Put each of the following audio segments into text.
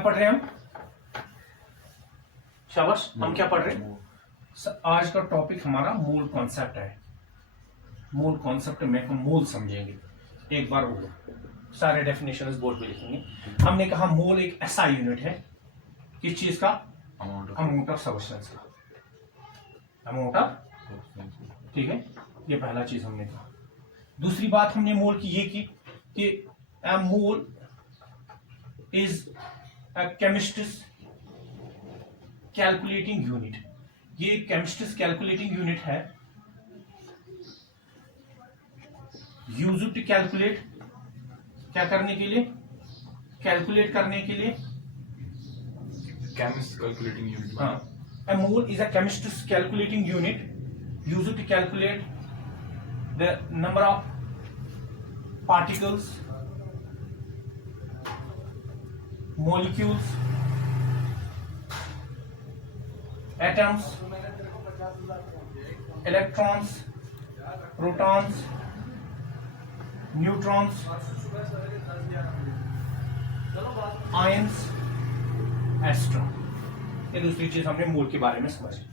पढ़ रहे हैं हम? शाबाश, हम क्या पढ़ रहे हैं? आज का टॉपिक हमारा मूल कॉन्सेप्ट है। मूल कॉन्सेप्ट में हम मूल समझेंगे। एक बार बोलो, सारे डेफिनेशन बोर्ड पे लिखेंगे। हमने कहा मूल एक ऐसा यूनिट है, किस चीज का? अमाउंट ऑफ सबस्टेंस का, अमाउंट ऑफ, ठीक है, ये पहला चीज हमने कहा। दूसरी बात हमने मोल की ये की कि a mole is a chemist's calculating unit। ये chemist's calculating unit है, यूज टू कैलकुलेट, क्या करने के लिए? कैलकुलेट करने के लिए। chemist calculating unit। हाँ, a mole is a chemist's calculating unit used to calculate the number of particles, molecules, atoms, electrons, protons, neutrons, ions, एस्ट्रॉन। ये दूसरी चीज हमने मोल के बारे में समझ ली।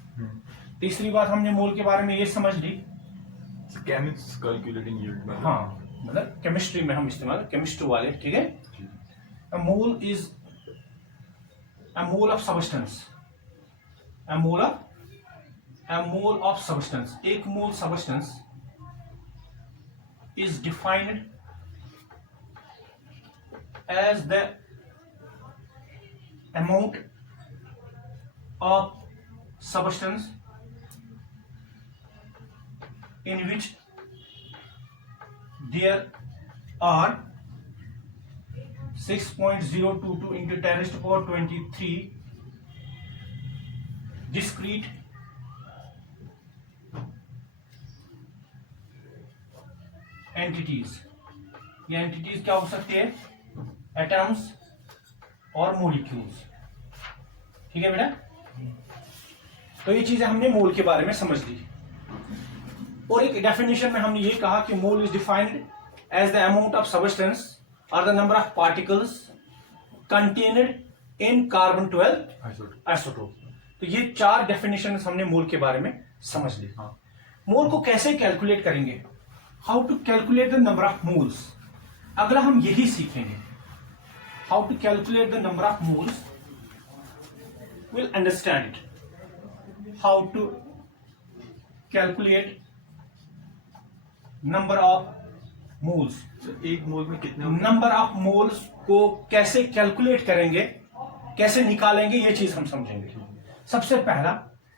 तीसरी बात हमने मोल के बारे में ये समझ ली, chemist calculating unit। हाँ, मतलब केमिस्ट्री में हम इस्तेमाल, केमिस्ट्री वाले, ठीक है। A mole is a mole of substance। A mole of substance, एक मोल substance is defined as the amount of substance in which there are 6.022 into 10 raised to power 23 discrete entities. ये entities क्या हो सकती है? Atoms और molecules, ठीक है बेटा। तो ये चीजें हमने मोल के बारे में समझ ली। और एक डेफिनेशन में हमने ये कहा कि mole is defined as the amount of substance और the number of particles contained in carbon 12 isotope. तो ये चार डेफिनेशन हमने मोल के बारे में समझ ली। मोल को कैसे कैलकुलेट करेंगे? How to calculate the number of moles, अगला हम यही सीखेंगे। How to calculate the number of moles, will understand it. How to calculate number of moles, एक मोल में कितने? नंबर ऑफ मोल्स को कैसे कैलकुलेट करेंगे, कैसे निकालेंगे, ये चीज हम समझेंगे। सबसे पहला,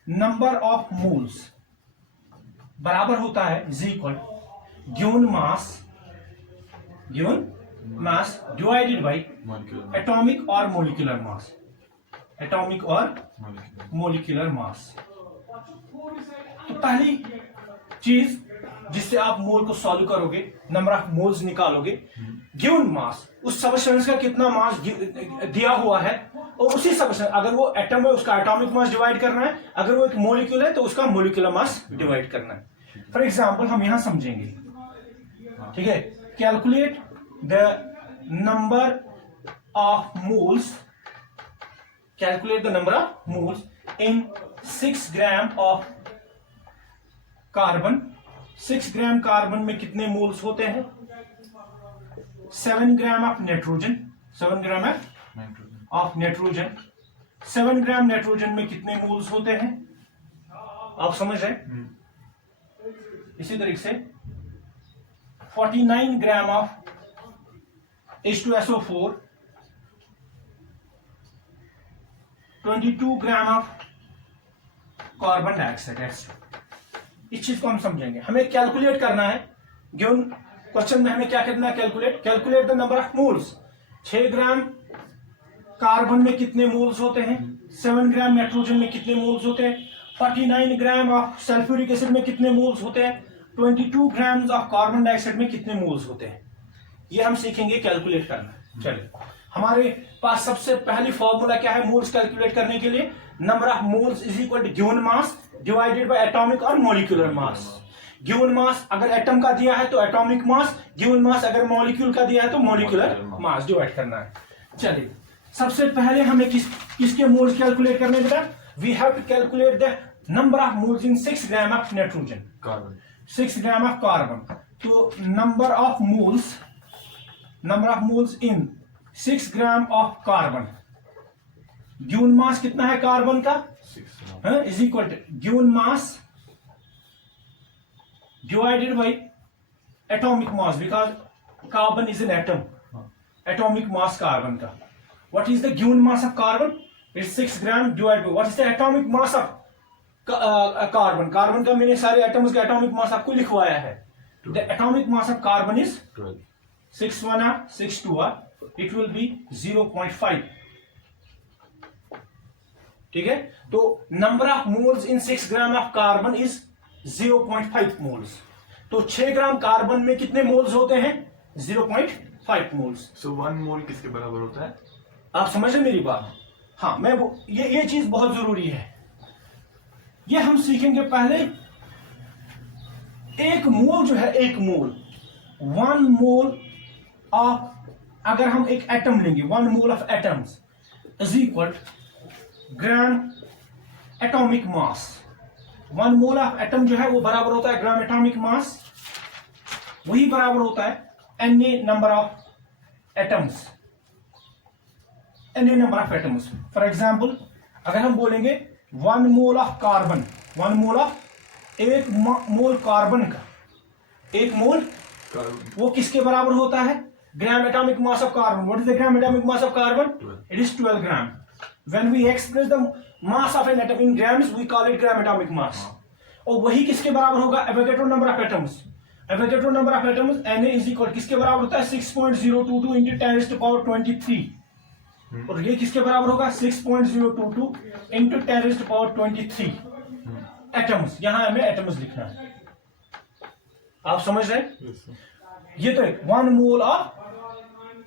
नंबर ऑफ मोल्स बराबर होता है is equal given mass divided by atomic और मोलिकुलर मास, एटॉमिक और मोलिकुलर मास। तो पहली चीज जिससे आप मोल को सॉल्व करोगे, नंबर ऑफ मोल्स निकालोगे, गिवन मास, उस सबस्टेंस का कितना मास दिया हुआ है, और उसी सबस्टेंस, अगर वो एटम है उसका एटॉमिक मास डिवाइड करना है, अगर वो एक मोलिक्यूल है तो उसका मोलिकुलर मास डिवाइड करना है। फॉर एग्जांपल हम यहां समझेंगे, ठीक है। Calculate the number of moles, calculate the number of moles in 6 gram of carbon. 6 gram carbon में कितने मोल्स होते हैं? 7 ग्राम of nitrogen, 7 gram of nitrogen. 7 gram nitrogen में कितने मोल्स होते हैं? आप समझ रहे हैं? इसी तरीके से 49 gram of H2SO4, 22 gram of carbon dioxide. इस चीज को हम समझेंगे। हमें कैलकुलेट करना है, गिवन क्वेश्चन में हमें क्या करना है? Calculate the number of moles. 6 gram carbon में कितने मोल्स होते हैं? 7 ग्राम नाइट्रोजन में कितने मोल्स होते हैं? 49 ग्राम ऑफ सल्फ्यूरिक एसिड में कितने मोल्स होते हैं? 22 ग्राम ऑफ कार्बन डाइऑक्साइड में कितने मोल्स होते हैं? ये हम सीखेंगे कैलकुलेट करना। चलिए, हमारे पास सबसे पहली फॉर्मूला क्या है मोल्स कैलकुलेट करने के लिए? Number of moles is equal to given mass divided by atomic और मॉलिक्यूलर मास। गिवन मास अगर एटम का दिया है तो एटॉमिक मास, गिवन मास अगर मॉलिक्यूल का दिया है तो मॉलिक्यूलर मास डिवाइड करना है। चलिए, सबसे पहले हमें किसके मोल्स कैलकुलेट करने बेटा? We have to calculate the number of moles in 6 gram of nitrogen, carbon 6 gram of carbon. तो number of moles in 6 gram of carbon, given mass कितना है कार्बन का? 6 is equal to given mass divided by atomic mass, because carbon is an atom. Atomic mass carbon का, what is the given mass of carbon? It's 6 gram divide by what is the atomic mass of carbon. Carbon का मैंने सारे atoms का atomic mass आपको लिखवाया है. The atomic mass of carbon is 12. 6 1 are 6 2 are, it will be 0.5. ठीक है, तो number of moles in 6 gram of carbon is 0.5 moles. तो 6 ग्राम कार्बन में कितने मोल्स होते हैं? 0.5 मोल्स. So 1 मोल किसके बराबर होता है? आप समझ रहे मेरी बात? हाँ, मैं ये चीज बहुत जरूरी है, ये हम सीखेंगे पहले. एक मोल जो है, एक मोल, 1 मोल ऑफ, अगर हम एक एटम लेंगे, 1 mole of atoms is equal gram atomic mass. 1 mole of atom जो है वो बराबर होता है ग्राम एटॉमिक मास, वही बराबर होता है Na number of atoms. Na number of atoms. For example अगर हम बोलेंगे 1 mole of carbon, 1 mole of, एक मोल कार्बन का, एक मोल कार्बन वो किसके बराबर होता है? Gram atomic mass of carbon. What is the gram atomic mass of carbon? 12. It is 12 gram. When we express the mass of an atom in grams we call it gram atomic mass. और वही किसके बराबर होगा? Avogadro number of atoms. Avogadro number of atoms Na is equal किसके बराबर होता है? 6.022 into 10⁻23. और ये किसके बराबर होगा? 6.022 इंटू 10⁻23 एटम्स. यहां हमें एटम्स लिखना है. आप समझ रहे हैं? Yes, sir. ये तो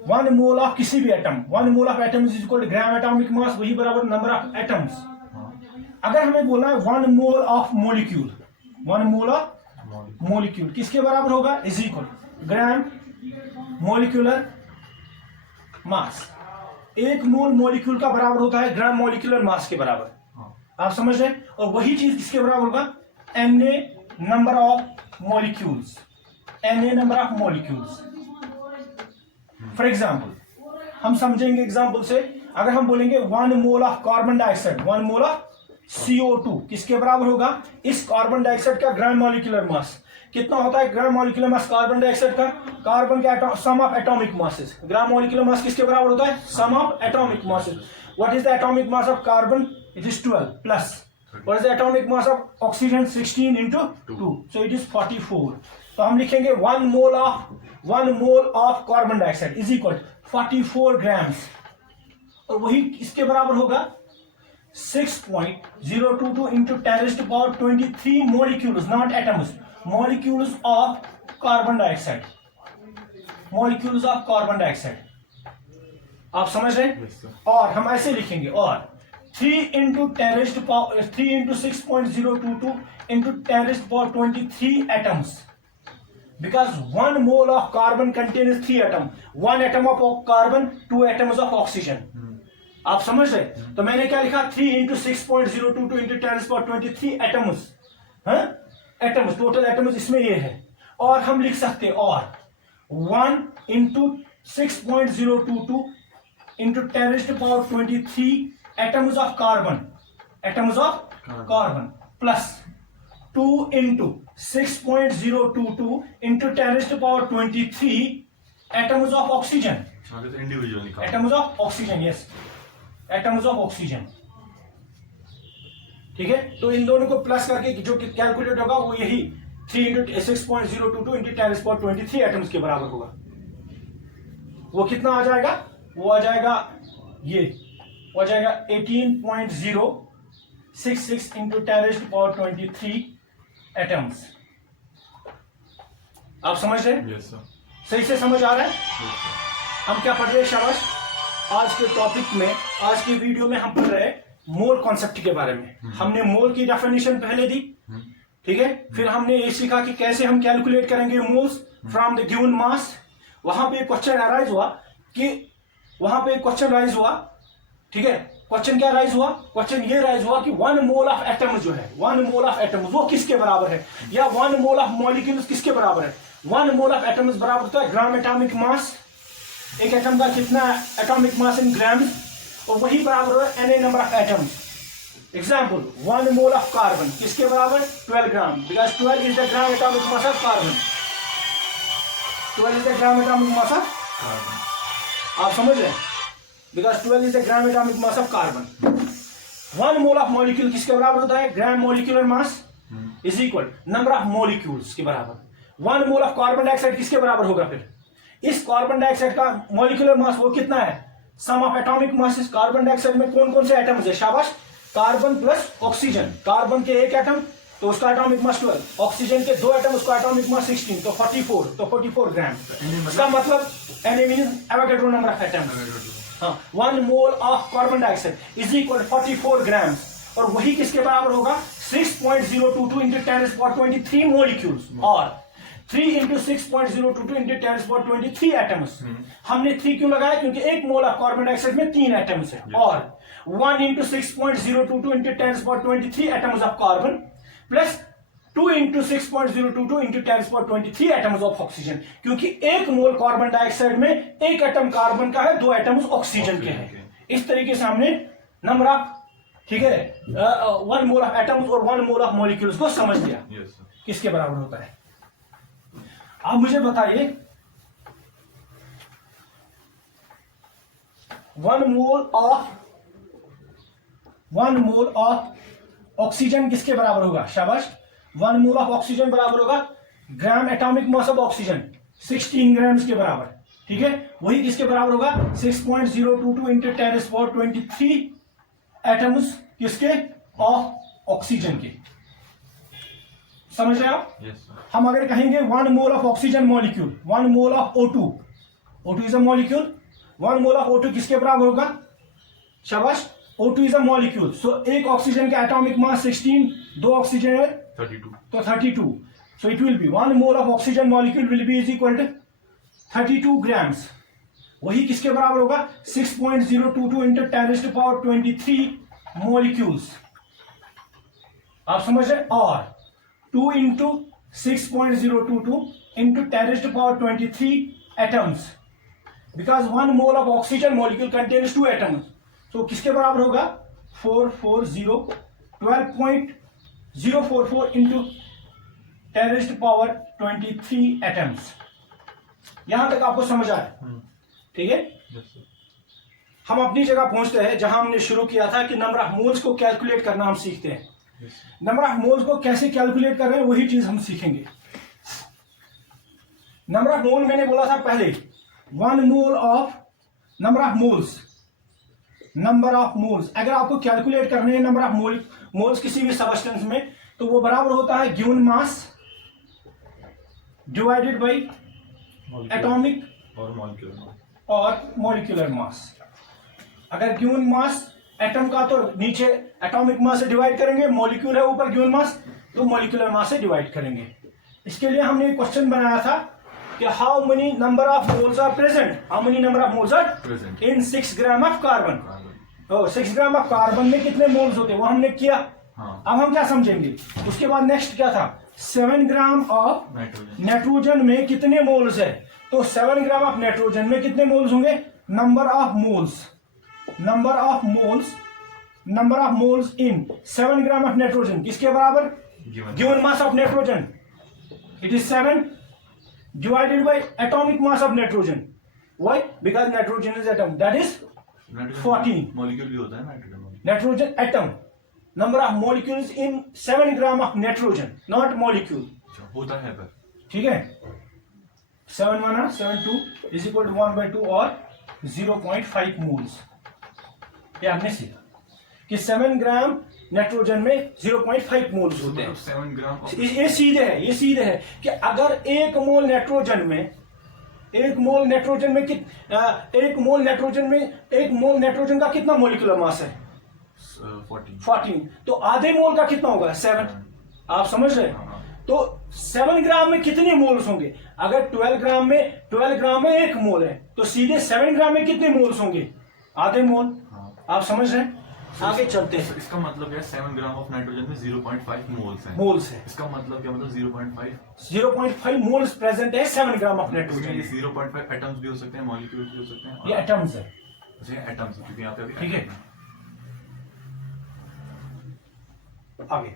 1 मोल ऑफ किसी भी atom, 1 mole of atom is equal to gram atomic mass, वही बराबर नंबर ऑफ एटम्स. अगर हमें बोलना है 1 mole of molecule, 1 mole of molecule किसके बराबर होगा? Is equal gram molecular mass. 1 mole molecule का बराबर होता है ग्राम मॉलिक्यूलर मास के बराबर. आप समझ रहे हैं? और वही चीज किसके बराबर होगा? Na number of molecules. Na number of molecules. For example हम समझेंगे एग्जाम्पल से, अगर हम बोलेंगे 1 mole of carbon dioxide, 1 mole of CO2 किसके बराबर होगा? इस कार्बन डाइऑक्साइड का ग्राम मॉलिक्यूलर मास कितना होता है? Gram molecular mass carbon dioxide का, कार्बन का sum of atomic masses. Gram molecular mass किसके बराबर होता है? Sum of atomic masses. What is the atomic mass of carbon? It is 12 plus what is the atomic mass of oxygen? 16 into 2, so it is 44. तो हम लिखेंगे 1 mole of carbon dioxide is equal 44 grams. और वही इसके बराबर होगा 6.022 into 10⁻23 molecules, not atoms, molecules of carbon dioxide. Molecules of carbon dioxide. आप समझ रहे हैं? Yes, sir. और हम ऐसे लिखेंगे, और 3 into 6.022 into 10⁻23 atoms. Because 1 mole of carbon contains 3 atoms. 1 atom of carbon, 2 atoms of oxygen. आप समझ रहे? तो मैंने क्या लिखा? 3 into 6.022 into 10⁻23 atoms. Atoms, total atoms इसमें ये है. और हम लिख सकते हैं, और 1 into 6.022 into 10⁻23 atoms of carbon, atoms of carbon, plus 2 into 6.022 into 10⁻23 atoms of oxygen. Individual निकाल. Atoms of oxygen, yes, atoms of oxygen. ठीक है, तो इन दोनों को प्लस करके जो कैलकुलेट होगा वो यही 3 into 6.022 into 10⁻23 एटम्स के बराबर होगा. वो कितना आ जाएगा? वो आ जाएगा, ये वो आ जाएगा 18.066 into 10⁻23 एटम्स. आप समझ रहे हैं? Yes, sir. सही से समझ आ रहा है? Yes, sir. हम क्या पढ़ रहे हैं? शाबाश. आज के टॉपिक में, आज की वीडियो में हम पढ़ रहे हैं मोल कॉन्सेप्ट के बारे में. हमने मोल की डेफिनेशन पहले दी, ठीक है. फिर हमने ये सीखा कि कैसे हम कैलकुलेट करेंगे मोल्स फ्रॉम द गिवन मास. वहां पे क्वेश्चन अराइज हुआ ठीक है, क्वेश्चन क्या राइज हुआ? क्वेश्चन ये राइज हुआ कि 1 मोल ऑफ एटम्स जो है, 1 मोल ऑफ एटम्स वो किसके बराबर है, या 1 मोल ऑफ मॉलिक्यूल्स किसके बराबर है? 1 मोल ऑफ एटम्स बराबर होता है ग्राम एटॉमिक मास, एक एटम का कितना एटॉमिक मास इन ग्राम, और वही बराबर है Na number of atoms. Example 1 mole of carbon किसके बराबर? 12 gram, because 12 is the gram atomic mass of carbon, 12 is the gram atomic mass of, आप समझ रहे हैं, because 12 is the gram atomic mass of carbon. 1 mole of molecule किसके बराबर होता है? Gram molecular mass is equal number of molecules के बराबर। 1 मोल ऑफ कार्बन डाइऑक्साइड किसके बराबर होगा? फिर इस कार्बन डाइऑक्साइड का मॉलिक्यूलर मास वो कितना है? Sum of atomic masses. Carbon dioxide में कौन कौन से एटम्स है? शाबाश, कार्बन प्लस ऑक्सीजन, कार्बन के एक एटम तो उसका एटॉमिक मास 12, ऑक्सीजन के 2 एटम उसका एटॉमिक मास 16, तो 44, तो 44 ग्राम। इसका मतलब Na means Avogadro number of atoms. हाँ, 1 mole of carbon dioxide is equal 44 ग्राम, और वही किसके बराबर होगा? 6.022 इंटू 10⁻23 मॉलिक्यूल्स, और 3 इंटू 6.022 इंटू 10⁻23 एटम्स। हमने 3 क्यों लगाया? क्योंकि 1 मोल ऑफ कार्बन डाइऑक्साइड में 3 एटम्स है, और 1 into 6.022 into 10⁻23 atoms of carbon plus 2 into 6.022 into 10⁻23 atoms of oxygen, क्योंकि 1 मोल कार्बन डाइऑक्साइड में 1 एटम कार्बन का है, 2 एटम्स ऑक्सीजन के हैं। इस तरीके से हमने नंबर ऑफ, ठीक है, 1 मोल ऑफ एटम्स और 1 मोल ऑफ मॉलिक्यूल्स को समझ लिया किसके बराबर होता है। अब मुझे बताइए 1 मोल ऑफ ऑक्सीजन किसके बराबर होगा? शाबाश, 1 मोल ऑफ ऑक्सीजन बराबर होगा ग्राम atomic mass of oxygen 16 grams के बराबर, ठीक है। वही किसके बराबर होगा? 6.022 इंटू 10⁻23 एटम्स किसके? ऑफ ऑक्सीजन के। समझ रहे आप? हम अगर कहेंगे 1 mole of oxygen molecule, 1 mole of O2 is a molecule, 1 mole of O2 किसके बराबर होगा? शाबाश, O2 इज अ मॉलिक्यूल, सो एक ऑक्सीजन का एटॉमिक मास 16, 2 ऑक्सीजन है 32, तो 32, so it will be 1 mole of oxygen molecule will be is equal to 32 grams। वही किसके बराबर होगा? 6.022 into 10⁻23 molecules, आप समझ रहे? और 2 into 6.022 into 10⁻23 atoms, because 1 mole of oxygen molecule contains 2 atoms, so किसके बराबर होगा? 12.044 into 10⁻23 एटम्स। यहां तक आपको समझ आया? ठीक है। हम अपनी जगह पहुंचते हैं जहां हमने शुरू किया था कि नंबर ऑफ मोल्स को कैलकुलेट करना हम सीखते हैं। नंबर ऑफ मोल्स को कैसे कैलकुलेट कर रहे हैं वही चीज हम सीखेंगे। नंबर ऑफ मोल मैंने बोला था पहले, 1 mole of number of moles अगर आपको कैलकुलेट करने हैं नंबर ऑफ मोल्स किसी भी सबस्टेंस में, तो वो बराबर होता है given mass divided by atomic और मॉलिक्यूलर मास। अगर गिवन मास एटम का तो नीचे एटॉमिक मास से डिवाइड करेंगे, मॉलिक्यूल है ऊपर गिवन मास तो मॉलिक्यूलर मास से डिवाइड करेंगे। इसके लिए हमने एक क्वेश्चन बनाया था कि how many number of moles are present, how many number of moles are in 6 gram of carbon. तो 6 ग्राम ऑफ कार्बन में कितने मोल्स होते हैं वो हमने किया। अब हम क्या समझेंगे? उसके बाद नेक्स्ट क्या था? 7 ग्राम ऑफ नाइट्रोजन में कितने मोल्स है? तो 7 ग्राम ऑफ नाइट्रोजन में कितने मोल्स होंगे? Number of moles in 7 gram of nitrogen किसके बराबर? Given mass of nitrogen, it is 7 divided by atomic mass of nitrogen. Why? Because nitrogen is atom, that is 14 molecule भी होता है nitrogen atom. Number of molecules in 7 gram of nitrogen, not molecule, होता है पर, ठीक है। 7 2 is equal to 1/2 और 0.5 moles. ये हमने सीखा कि 7 ग्राम नाइट्रोजन में 0.5 मोल्स होते हैं। 7 ग्राम ये सीधे है कि अगर 1 मोल नाइट्रोजन में 1 मोल नाइट्रोजन का कितना मॉलिक्यूलर मास है? 14, तो आधे मोल का कितना होगा? 7। आप समझ रहे हैं? तो 7 ग्राम में कितने मोल्स होंगे? अगर 12 ग्राम में 1 मोल है तो सीधे 7 ग्राम में कितने मोल्स होंगे? आधे मोल। आप समझ रहे हैं? आगे चलते हैं। इसका मतलब क्या है? 7 ग्राम ऑफ नाइट्रोजन में 0.5 मोल्स है। मोल्स है। इसका मतलब क्या? मतलब 0.5 0.5 मोल्स प्रेजेंट है 7 ग्राम ऑफ इसमें नाइट्रोजन। ये 0.5 एटम्स भी हो सकते हैं, मॉलिक्यूल्स भी हो सकते हैं। ये एटम्स है, एटम्स क्योंकि यहाँ पे अभी ठीक है। atom आगे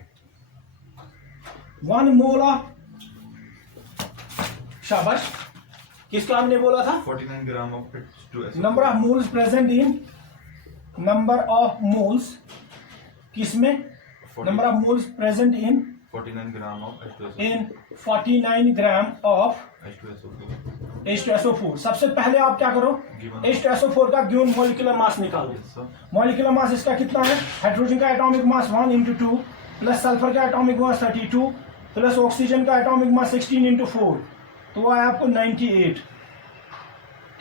1 मोल ऑफ, शाबाश, किसका हमने बोला था? 49 gram of H2SO4। Number of moles present in, number of moles किसमें? Number of moles present in 49 gram of H2SO4। In 49 gram of H2SO4। H2SO4। सबसे पहले आप क्या करो, Given- H2SO4 का गिवन मॉलिक्यूलर मास निकालो। Yes, sir। मॉलिक्यूलर मास इसका कितना है? हाइड्रोजन का atomic mass 1 into 2 plus sulphur का एटॉमिक मास 32 प्लस ऑक्सीजन का एटॉमिक मास 16 इंटू 4, तो वो है आपको 98।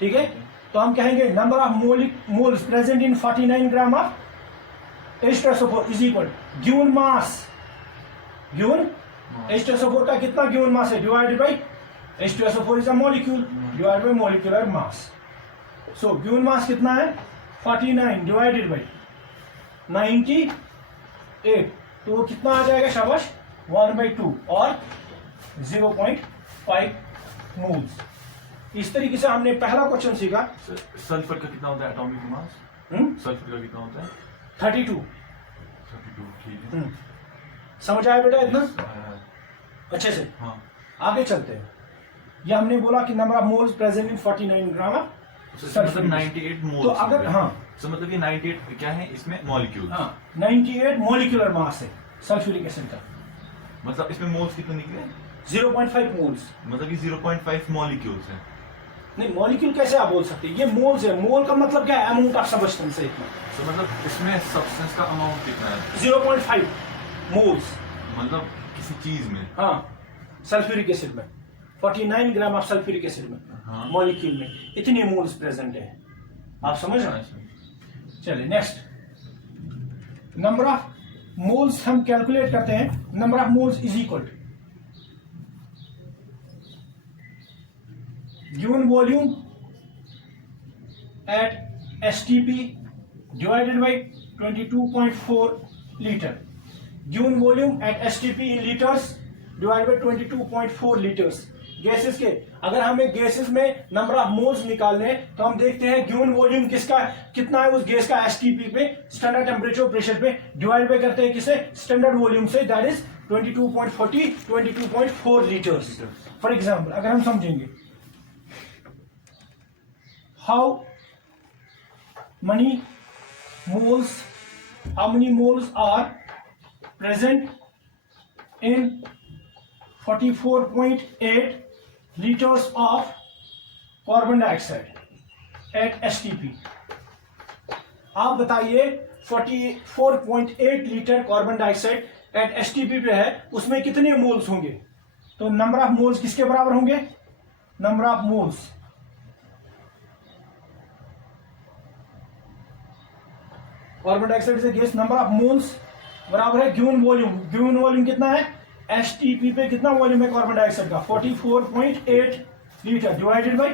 ठीक है, तो हम कहेंगे number of moles present in 49 gram of H2SO4 is equal given mass, given H2SO4 का कितना गिवन मास है divided by H2SO4 is a molecule divided by molecular mass. So given mass कितना है? 49 डिवाइडेड बाई 98, तो वो कितना आ जाएगा? शाबाश, 1/2 और 0.5 मोल्स। इस तरीके से हमने पहला क्वेश्चन सीखा। सल्फर का कितना होता है एटॉमिक मास? सल्फर का कितना होता है? 32। 32। ठीक है। समझ आया बेटा इतना हाँ। अच्छे से? हाँ। आगे चलते हैं। ये हमने बोला कि number of moles present in 49 gram of मतलब 98 मोल्स। तो अगर हाँ, तो मतलब ये 98 क्या है इसमें? मॉलिक्यूल। हाँ 98 मॉलिक्यूलर मास है सल्फ्यूरिक एसिड का। मतलब इसमें मोल्स कितने निकले? 0.5 मोल्स। मतलब ये 0.5 मॉलिक्यूल्स हैं। नहीं, मॉलिक्यूल कैसे आप बोल सकते हैं? ये मोल्स है। मोल का मतलब क्या है? अमाउंट ऑफ सब्सटेंस है इतना। तो मतलब इसमें सब्सटेंस का अमाउंट कितना है? 0.5 मोल्स, मतलब किसी चीज में। हाँ सल्फ्यूरिक एसिड में 49 ग्राम ऑफ सल्फ्यूरिक एसिड में, हाँ। मॉलिक्यूल में इतने मोल्स प्रेजेंट है। आप समझ रहे हैं? चलिए नेक्स्ट, नंबर ऑफ मोल्स हम कैलकुलेट करते हैं। Number of moles is equal given volume at STP divided by 22.4 litre. Given volume at STP in liters divided by 22.4 litres. Gases के, अगर हमें गैसेस में नंबर ऑफ मोल्स निकालने तो हम देखते हैं गिवन वॉल्यूम किसका कितना है उस गैस का STP पे, स्टैंडर्ड टेम्परेचर प्रेशर पे, डिवाइड बाय करते हैं किसे? स्टैंडर्ड वॉल्यूम से, that is 22.4 litres. For example अगर हम समझेंगे how many moles are present in 44.8 liters of carbon dioxide at STP। आप बताइए 44.8 litre carbon dioxide eight STP पे है, उसमें कितने मोल्स होंगे? तो नंबर ऑफ मोल्स किसके बराबर होंगे? Number of moles carbon dioxide से गैस, नंबर ऑफ मोल्स बराबर है गिवन वॉल्यूम। गिवन वॉल्यूम कितना है? STP पे कितना वॉल्यूम है कार्बन डाइऑक्साइड का? 44.8 लीटर डिवाइडेड बाय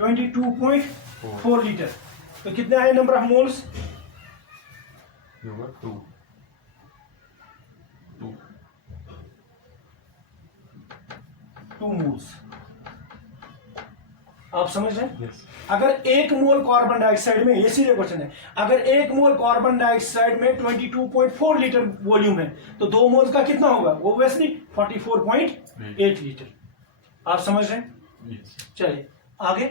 22.4 लीटर, तो कितने आए नंबर ऑफ मोल्स? 2 मोल्स। आप समझ रहे हैं? Yes। अगर 1 मोल कार्बन डाइऑक्साइड में, ये सीधे क्वेश्चन है, अगर 1 मोल कार्बन डाइऑक्साइड में 22.4 लीटर वॉल्यूम है तो 2 मोल्स का कितना होगा? Obviously 44.8 litre. आप समझ रहे हैं? Yes। चलिए आगे,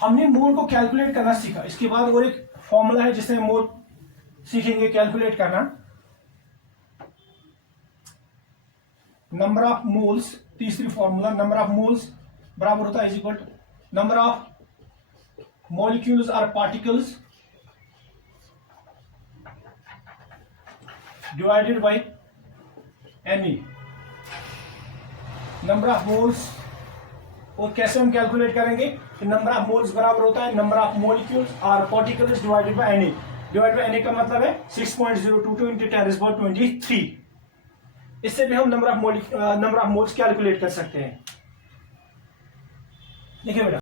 हमने मोल को कैलकुलेट करना सीखा। इसके बाद और एक फॉर्मूला है जिससे मोल सीखेंगे कैलकुलेट करना। नंबर ऑफ मोल्स, तीसरी फॉर्मूला, नंबर ऑफ मोल्स बराबर होता है is equal to number of molecules और particles divided by Ne। Number of moles, और कैसे हम कैलकुलेट करेंगे कि नंबर ऑफ मोल्स बराबर होता है नंबर ऑफ मॉलिक्यूल्स और particles divided by Ne। Divide by Ne का मतलब है 6.022 into 10⁻23। इससे भी हम नंबर ऑफ मोल्स कैलकुलेट कर सकते हैं। देखिए बेटा,